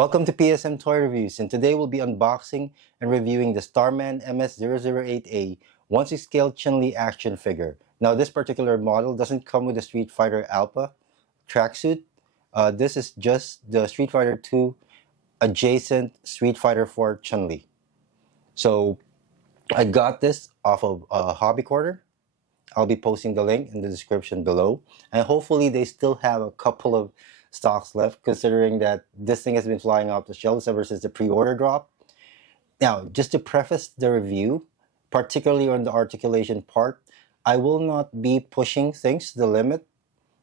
Welcome to PSM Toy Reviews, and today we'll be unboxing and reviewing the Star Man MS-008A 1/6 scale Chun Li action figure. Now, this particular model doesn't come with the Street Fighter Alpha tracksuit. This is just the Street Fighter 2 adjacent Street Fighter 4 Chun Li. So I got this off of Hobby Korner. I'll be posting the link in the description below, and hopefully they still have a couple of stocks left, considering that this thing has been flying off the shelves ever since the pre-order drop. Now, just to preface the review, particularly on the articulation part, I will not be pushing things to the limit.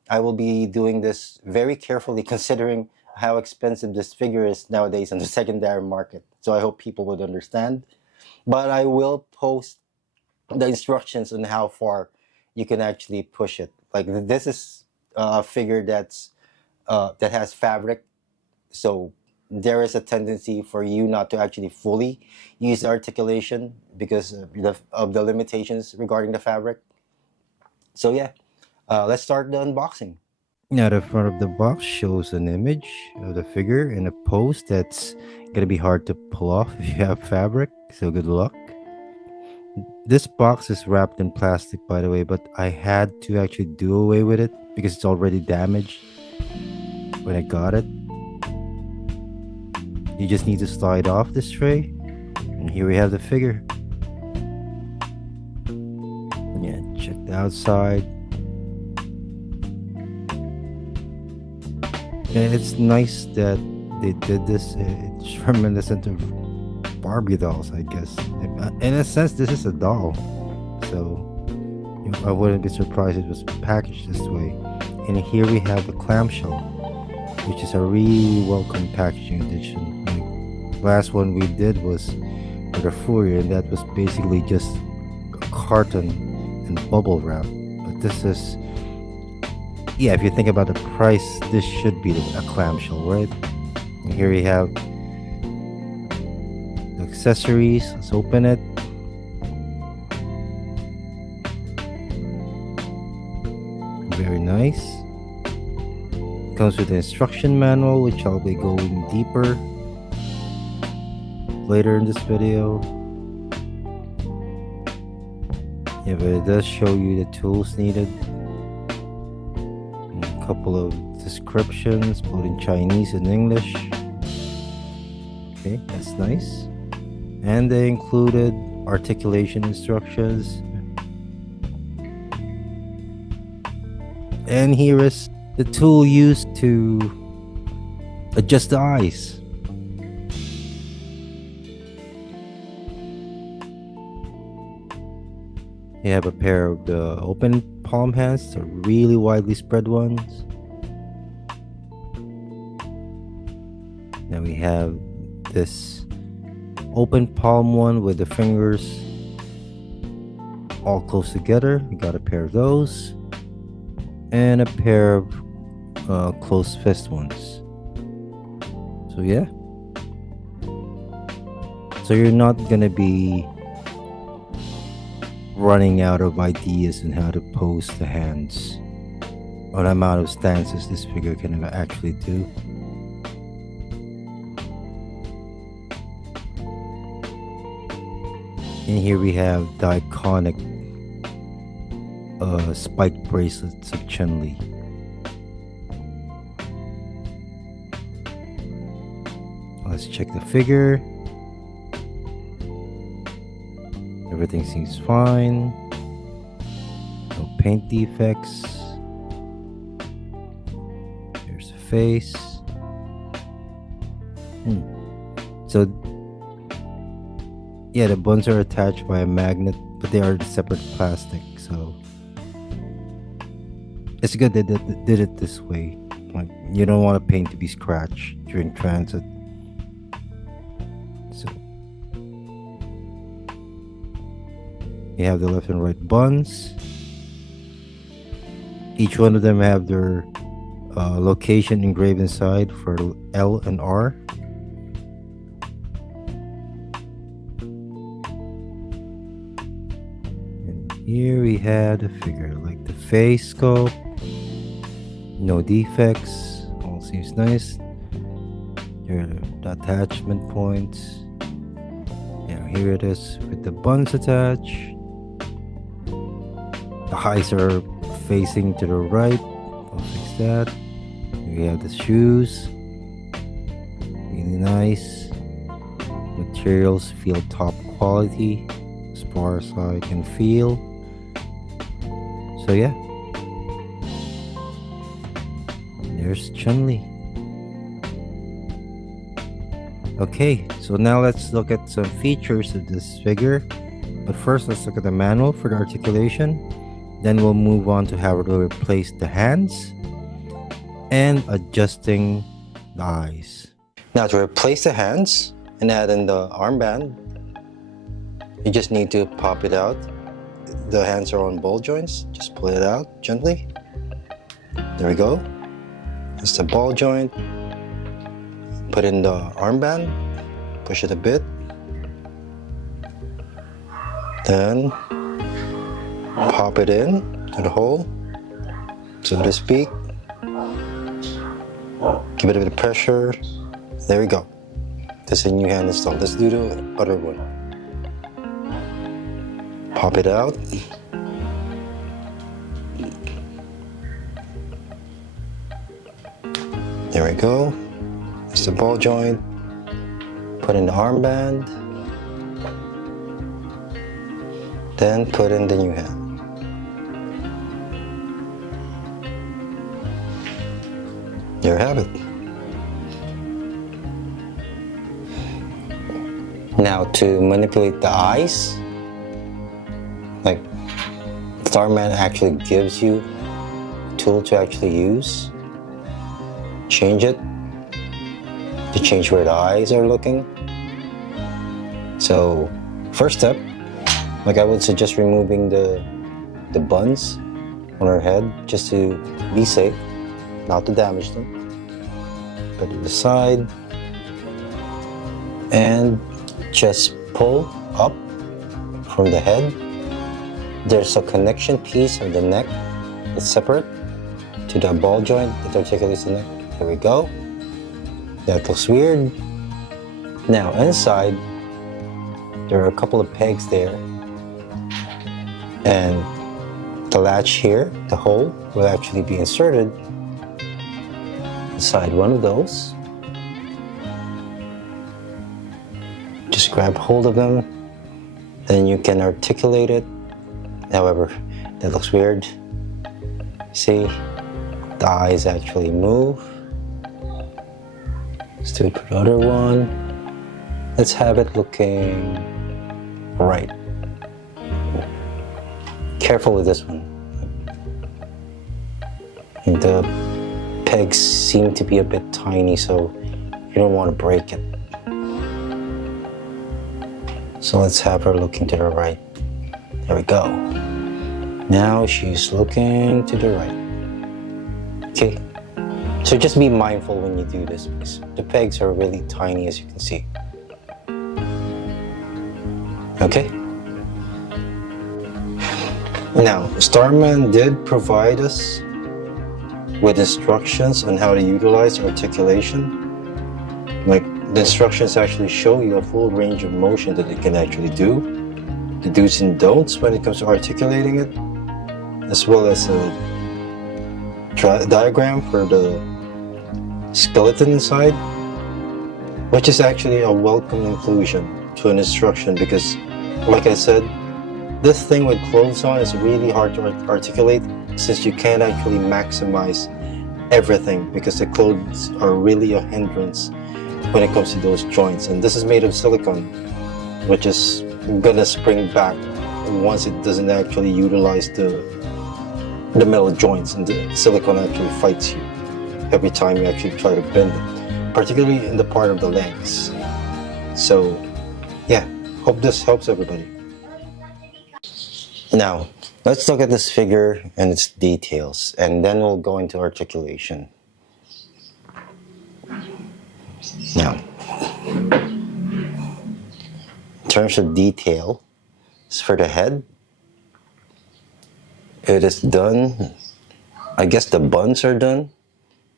I will be doing this very carefully, considering how expensive this figure is nowadays on the secondary market. So I hope people would understand. But I will post the instructions on how far you can actually push it. Like, this is a figure that has fabric, so there is a tendency for you not to actually fully use articulation because of the limitations regarding the fabric. So yeah, let's start the unboxing. Now the front of the box shows an image of the figure in a pose that's gonna be hard to pull off if you have fabric, so good luck. This box is wrapped in plastic, by the way, but I had to actually do away with it because it's already damaged when I got it. You just need to slide off this tray, and here we have the figure. Yeah, check the outside. And it's nice that they did this. It's reminiscent of Barbie dolls, I guess. In a sense, this is a doll, so I wouldn't be surprised if it was packaged this way. And here we have the clamshell, which is a really welcome packaging addition. Like, last one we did was for the Fourier, and that was basically just a carton and bubble wrap. But this is, yeah, if you think about the price, this should be a clamshell, right? And here we have the accessories. Let's open it. Very nice. Comes with the instruction manual, which I'll be going deeper later in this video. Yeah, but it does show you the tools needed. And a couple of descriptions, both in Chinese and English. Okay, that's nice. And they included articulation instructions. And here is the tool used to adjust the eyes. You have a pair of the open palm hands, the really widely spread ones. Now we have this open palm one with the fingers all close together. We got a pair of those. And a pair of closed fist ones. So yeah, so you're not gonna be running out of ideas on how to pose the hands or the amount of stances this figure can actually do. And here we have the iconic spike bracelets of Chun Li. Let's check the figure. Everything seems fine. No paint defects. There's the face. So yeah, the buns are attached by a magnet, but they are separate plastic, so it's good that they did it this way. Like, you don't want a paint to be scratched during transit. So you have the left and right buns. Each one of them have their location engraved inside for L and R. And here we had a figure like the face sculpt. No defects, all seems nice. Here are the the attachment points. Yeah, here it is with the buns attached. The eyes are facing to the right. I'll fix that. We have the shoes. Really nice. Materials feel top quality as far as I can feel. So yeah. There's Chun Li. Okay, so now let's look at some features of this figure. But first, let's look at the manual for the articulation. Then we'll move on to how to replace the hands and adjusting the eyes. Now to replace the hands and add in the armband, you just need to pop it out. The hands are on ball joints. Just pull it out gently. There we go. It's the ball joint. Put in the armband, push it a bit, then pop it in to the hole, so to speak. Give it a bit of pressure. There we go. This is a new hand installed. Let's do the other one. Pop it out. There we go. It's the ball joint. Put in the armband. Then put in the new hand. There you have it. Now to manipulate the eyes, like Star Man actually gives you a tool to actually use. Change it to change where the eyes are looking. So first step, like I would suggest removing the buns on her head just to be safe, not to damage them. Put it aside and just pull up from the head. There's a connection piece of the neck that's separate to the ball joint that articulates the neck. There we go. That looks weird. Now inside, there are a couple of pegs there. And the latch here, the hole, will actually be inserted inside one of those. Just grab hold of them, then you can articulate it. However, that looks weird. See, the eyes actually move. Let's do it for the other one. Let's have it looking right. Careful with this one. And the pegs seem to be a bit tiny, so you don't want to break it. So let's have her looking to the right. There we go. Now she's looking to the right. Okay. So just be mindful when you do this because the pegs are really tiny, as you can see. Okay. Now, Star Man did provide us with instructions on how to utilize articulation. Like, the instructions actually show you a full range of motion that it can actually do, the do's and don'ts when it comes to articulating it, as well as a diagram for the skeleton inside, which is actually a welcome inclusion to an instruction because, like I said, this thing with clothes on is really hard to articulate since you can't actually maximize everything because the clothes are really a hindrance when it comes to those joints. And this is made of silicone, which is gonna spring back once it doesn't actually utilize the metal joints, and the silicone actually fights you every time you actually try to bend it, particularly in the part of the legs. So yeah, hope this helps everybody. Now, let's look at this figure and its details, and then we'll go into articulation. Now, in terms of detail, for the head, it is done, I guess the buns are done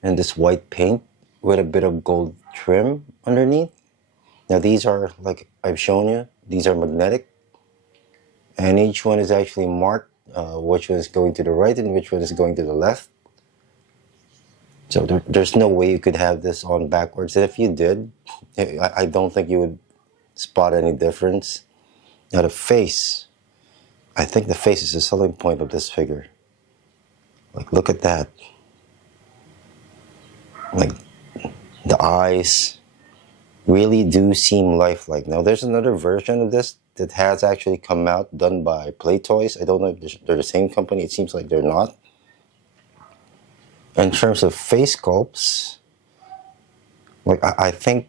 in this white paint with a bit of gold trim underneath. Now these are, like I've shown you, these are magnetic, and each one is actually marked which one is going to the right and which one is going to the left. So there's no way you could have this on backwards. And if you did, I don't think you would spot any difference. Now the face, I think the face is the selling point of this figure. Like, look at that. Like, the eyes really do seem lifelike. Now there's another version of this that has actually come out, done by Play Toys. I don't know if they're the same company. It seems like they're not. In terms of face sculpts, like I think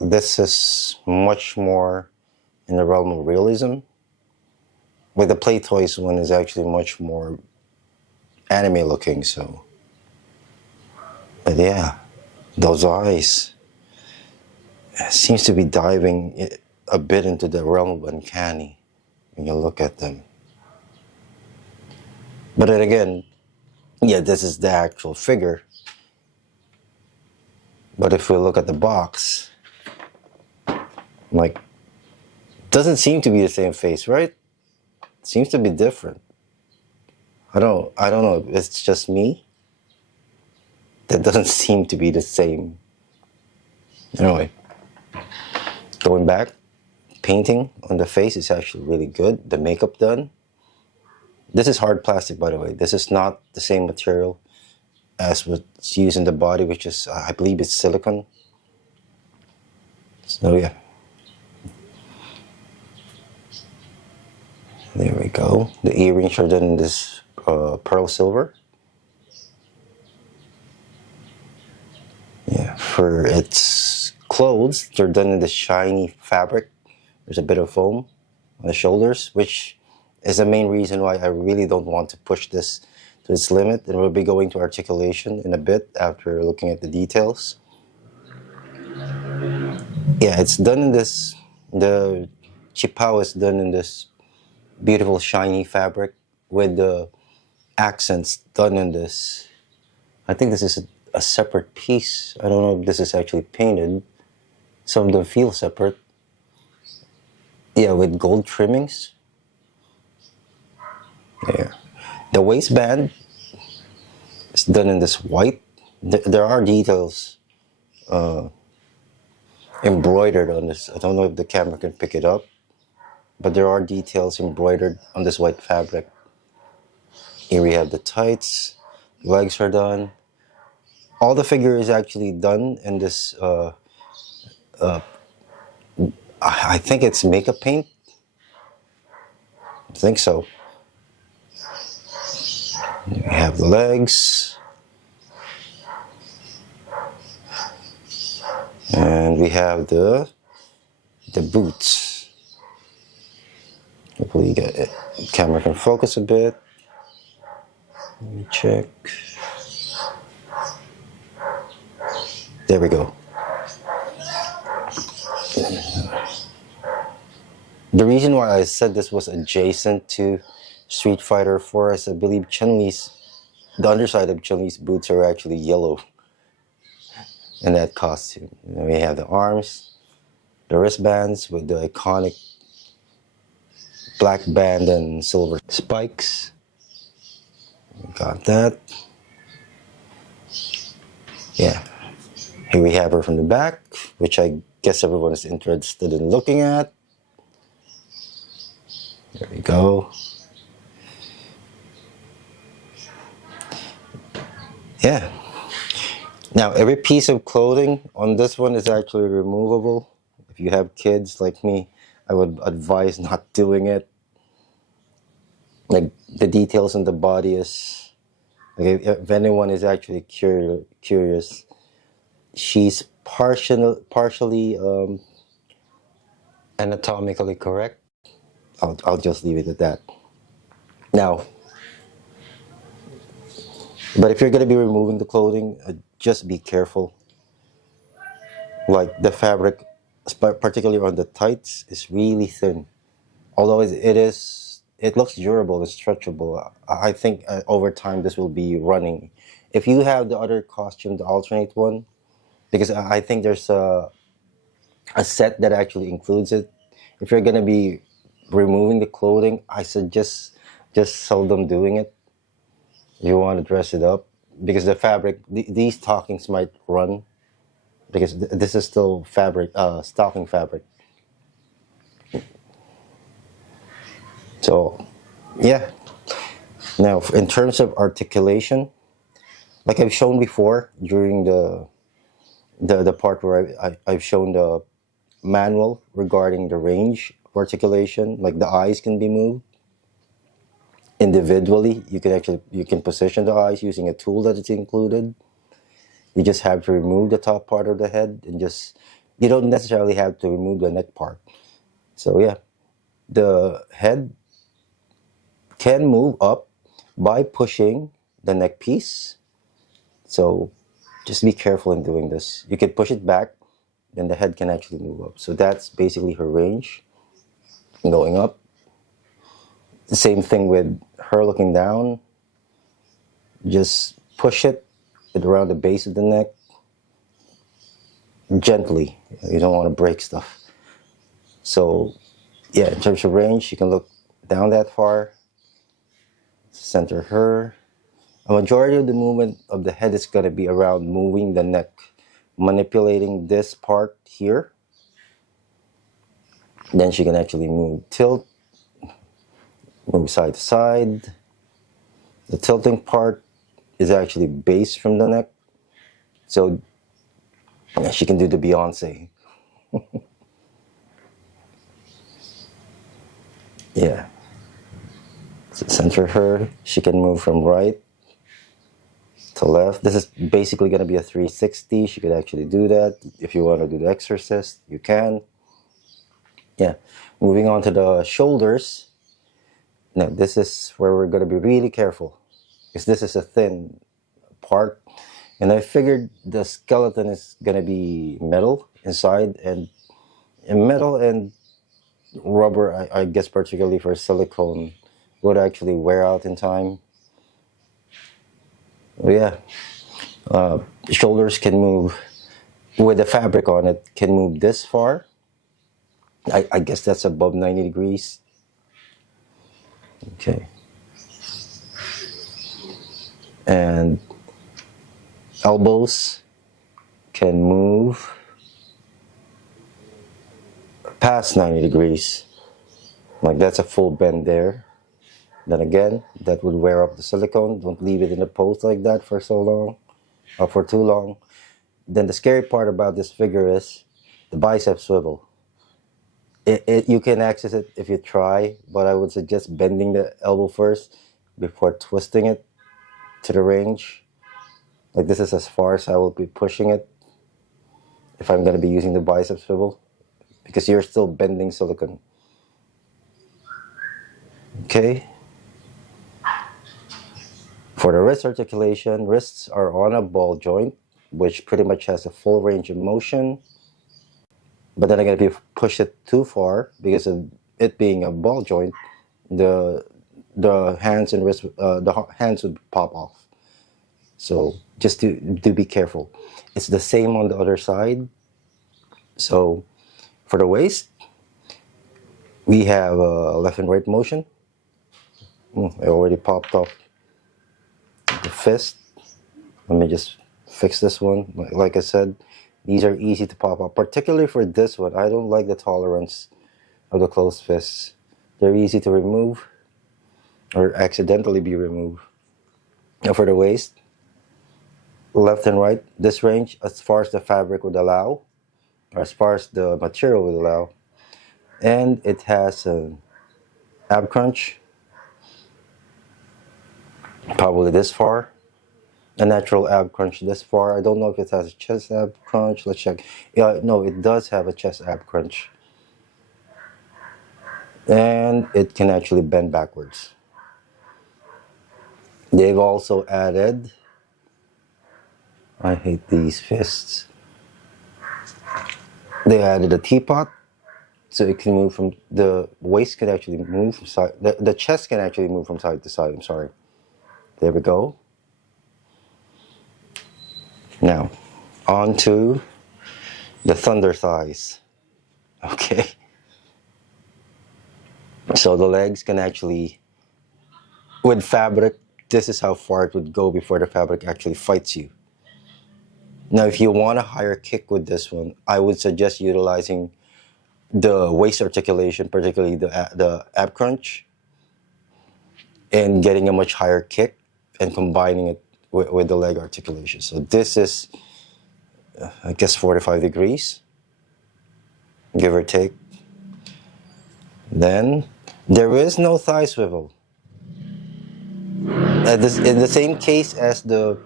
this is much more in the realm of realism. Like the Play Toys one is actually much more anime looking, so. But yeah, those eyes seems to be diving a bit into the realm of uncanny when you look at them. But then again, yeah, this is the actual figure. But if we look at the box, like, doesn't seem to be the same face, right? Seems to be different. I don't know if it's just me. That doesn't seem to be the same. Anyway, going back, painting on the face is actually really good. The makeup done. This is hard plastic, by the way. This is not the same material as what's used in the body, which is, I believe it's silicone. So yeah. There we go. The earrings are done in this pearl silver. Yeah, for its clothes, they're done in this shiny fabric. There's a bit of foam on the shoulders, which is the main reason why I really don't want to push this to its limit. And we'll be going to articulation in a bit after looking at the details. Yeah, it's done in this, the chipao is done in this beautiful shiny fabric with the accents done in this. I think this is a separate piece. I don't know if this is actually painted. Some of them feel separate. Yeah, with gold trimmings. There. The waistband is done in this white. There are details embroidered on this. I don't know if the camera can pick it up, but there are details embroidered on this white fabric. Here we have the tights. Legs are done. All the figure is actually done in this, I think it's makeup paint. I think so. We have the legs. And we have the boots. Hopefully the camera can focus a bit. Let me check. There we go. The reason why I said this was adjacent to Street Fighter 4 is I believe the underside of Chun Li's boots are actually yellow in that costume. And then we have the arms, the wristbands with the iconic black band and silver spikes. We got that. Yeah. Here we have her from the back, which I guess everyone is interested in looking at. There we go. Yeah. Now, every piece of clothing on this one is actually removable. If you have kids like me, I would advise not doing it. Like, the details on the body is, like, if anyone is actually curious, she's partially anatomically correct. I'll just leave it at that. Now, but if you're going to be removing the clothing, just be careful. Like, the fabric, particularly on the tights, is really thin. Although it looks durable and stretchable. I think over time this will be running. If you have the other costume, the alternate one, because I think there's a set that actually includes it. If you're gonna be removing the clothing, I suggest just seldom doing it. You want to dress it up because the fabric, these stockings might run because this is still fabric, stocking fabric. So, yeah. Now, in terms of articulation, like I've shown before during the part where I've shown the manual regarding the range of articulation, like the eyes can be moved individually. You can position the eyes using a tool that is included. You just have to remove the top part of the head and just, you don't necessarily have to remove the neck part. So yeah, the head can move up by pushing the neck piece. So just be careful in doing this. You can push it back, then the head can actually move up. So that's basically her range going up. The same thing with her looking down. Just push it around the base of the neck gently. You don't want to break stuff. So yeah, in terms of range, you can look down that far, center her. A majority of the movement of the head is going to be around moving the neck, manipulating this part here. Then she can actually move, tilt, move side to side. The tilting part is actually based from the neck. So yeah, she can do the Beyonce. Yeah. So center her. She can move from right to left. This is basically going to be a 360. She could actually do that. If you want to do the exorcist, you can. Yeah. Moving on to the shoulders. Now, this is where we're going to be really careful because this is a thin part. And I figured the skeleton is going to be metal inside, and metal and rubber, I guess particularly for silicone, would actually wear out in time. Yeah. Shoulders can move with the fabric on it, can move this far. I guess that's above 90 degrees. Okay. And elbows can move past 90 degrees. Like that's a full bend there. Then again, that would wear up the silicone. Don't leave it in a pose like that for so long, or for too long. Then the scary part about this figure is the bicep swivel. You can access it if you try, but I would suggest bending the elbow first before twisting it to the range. Like this is as far as I will be pushing it if I'm going to be using the bicep swivel, because you're still bending silicone. Okay. For the wrist articulation, wrists are on a ball joint, which pretty much has a full range of motion. But then again, if you push it too far, because of it being a ball joint, the hands and wrist, the hands would pop off. So just do be careful. It's the same on the other side. So for the waist, we have left and right motion. I already popped off the fist. Let me just fix this one. Like I said, these are easy to pop up, particularly for this one. I don't like the tolerance of the closed fists. They're easy to remove or accidentally be removed. Now for the waist, left and right, this range as far as the fabric would allow, or as far as the material would allow. And it has an ab crunch, probably this far. A natural ab crunch this far. I don't know if it has a chest ab crunch. Let's check. Yeah, no, it does have a chest ab crunch. And it can actually bend backwards. They've also added, I hate these fists. They added a teapot, so it can move from, the waist can actually move from side, the chest can actually move from side to side, I'm sorry. There we go. Now, onto the thunder thighs. Okay, so the legs can actually, with fabric, this is how far it would go before the fabric actually fights you. Now, if you want a higher kick with this one, I would suggest utilizing the waist articulation, particularly the ab crunch, and getting a much higher kick and combining it with the leg articulation. So this is, I guess, 45 degrees, give or take. Then there is no thigh swivel. In the same case as the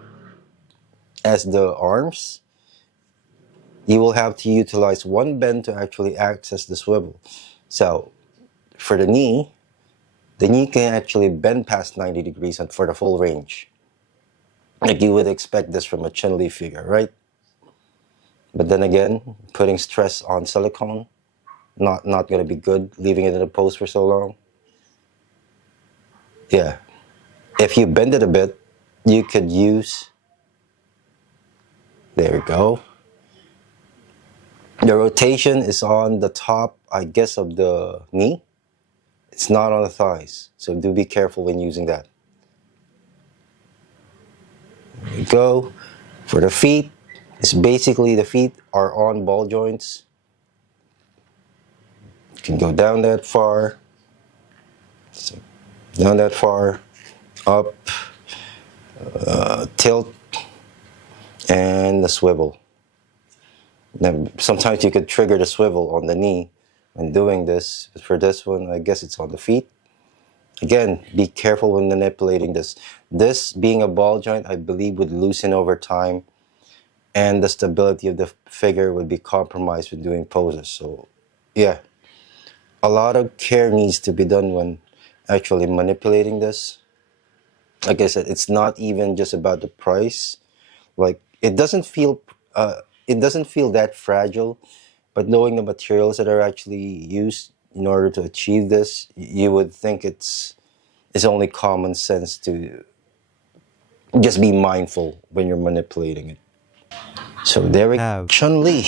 arms, you will have to utilize one bend to actually access the swivel. So for the knee can actually bend past 90 degrees for the full range. Like you would expect this from a Chun Li figure, right? But then again, putting stress on silicone, not going to be good, leaving it in a pose for so long. Yeah. If you bend it a bit, you could use, there we go. The rotation is on the top, I guess, of the knee. It's not on the thighs, so do be careful when using that. There we go. For the feet, it's basically the feet are on ball joints. You can go down that far, so down that far, up, tilt, and the swivel. Now, sometimes you could trigger the swivel on the knee when doing this. But for this one, I guess it's on the feet. Again, be careful when manipulating this. This, being a ball joint, I believe would loosen over time, and the stability of the figure would be compromised when doing poses. So, yeah, a lot of care needs to be done when actually manipulating this. Like I said, it's not even just about the price. Like, it doesn't feel that fragile, but knowing the materials that are actually used in order to achieve this, you would think it's only common sense to just be mindful when you're manipulating it. So there we have Chun Li,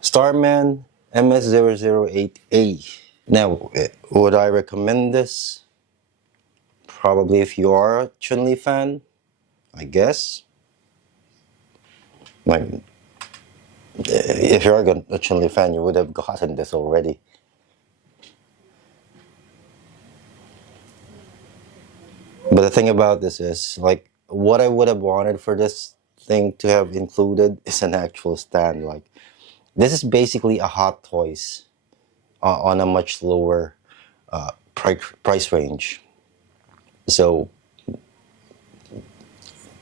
Star Man MS-008A. Now, would I recommend this? Probably if you are a Chun Li fan, I guess. Like, if you're a Chun Li fan, you would have gotten this already. But the thing about this is, like, what I would have wanted for this thing to have included is an actual stand. Like, this is basically a Hot Toys on a much lower price range. So,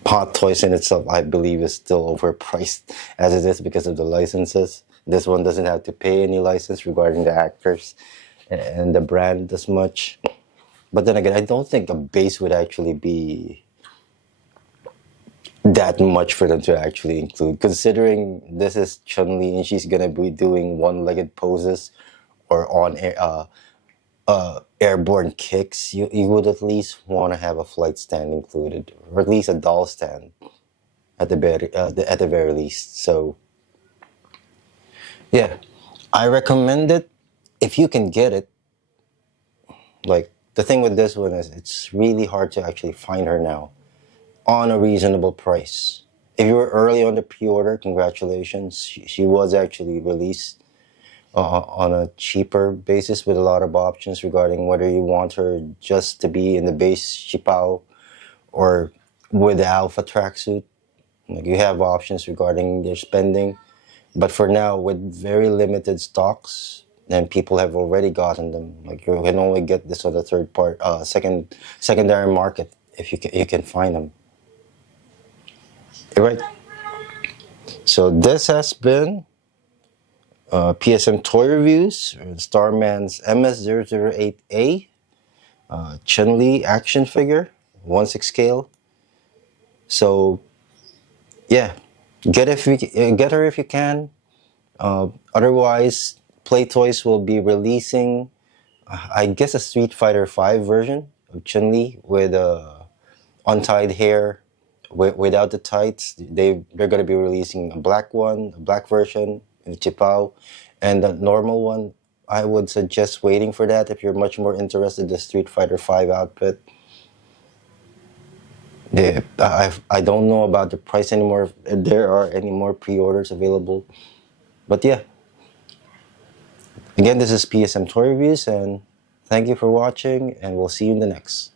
Hot Toys in itself, I believe, is still overpriced as it is because of the licenses. This one doesn't have to pay any license regarding the actors and the brand as much. But then again, I don't think a base would actually be that much for them to actually include, considering this is Chun Li and she's gonna be doing one-legged poses or on airborne kicks. You would at least want to have a flight stand included, or at least a doll stand at the very least. So yeah, I recommend it if you can get it. Like, the thing with this one is it's really hard to actually find her now on a reasonable price. If you were early on the pre-order, congratulations. She was actually released on a cheaper basis with a lot of options regarding whether you want her just to be in the base Shipao or with the Alpha tracksuit. Like, you have options regarding their spending. But for now, with very limited stocks, and people have already gotten them. Like, you can only get this on the secondary market if you can find them. Right. So this has been PSM Toy Reviews, Star Man's MS-008A, Chun Li action figure, 1/6 scale. So yeah, get her if you can. Otherwise, Play Toys will be releasing, I guess, a Street Fighter V version of Chun Li with untied hair without the tights. They're going to be releasing a black one, a black version in Chipao, and the normal one. I would suggest waiting for that if you're much more interested in the Street Fighter V outfit. Yeah, I don't know about the price anymore, if there are any more pre-orders available. But yeah, again, this is PSM Toy Reviews, and thank you for watching, and we'll see you in the next.